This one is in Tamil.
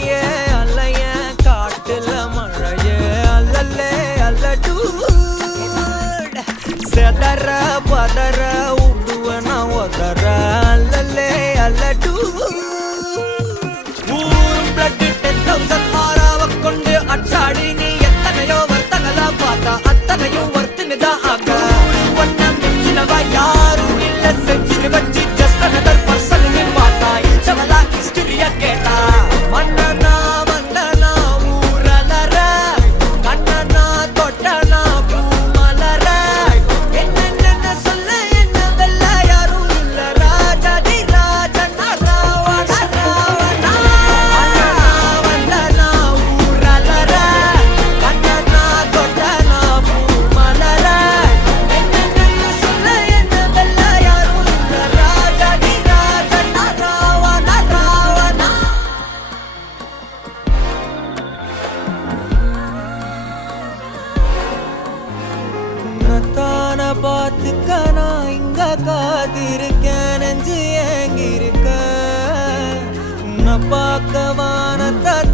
அலையே அலைய காட்டுல மழையே அல்லல்லே அல்லடூ செதற பதற உடுவன ஒதற அல்லல்லே அல்லடூ ஊரும் பிளட் 10,000 ஆறாவ கொண்டு அச்சாடி நீ எத்தனையோ வர்த்தகலா பார்த்தா அத்தனையும் வர்த்தினுதான் ஆக ஒன்ன மிஞ்சினவா யாரும் இல்ல செஞ்சு வச்சு ஜஸ்ட் அனதர் பர்சன் பார்த்தா இச்சவலா ஹிஸ்டரிய கேட்டா மன்னனா வந்தனா ஊரலற கண்ணனா தொட்டனா பூமலற என்ன சொல்ல என்ன வெல்ல யாரும் இல்ல ராஜாதி ராஜனா ராவண ராவணா வந்தனா ஊரலற கண்ணனா தொட்டனா பூமலற என்ன சொல்ல என்ன வெல்ல யாரும் இல்ல ராஜாதி ராஜனா ராவண ராவணா உன்னத்தான பார்த்துக்க நான் இங்க காத்திருக்கேன் நெஞ்சு ஏங்கிருக்க உன்னை பார்க்க வானத்தான்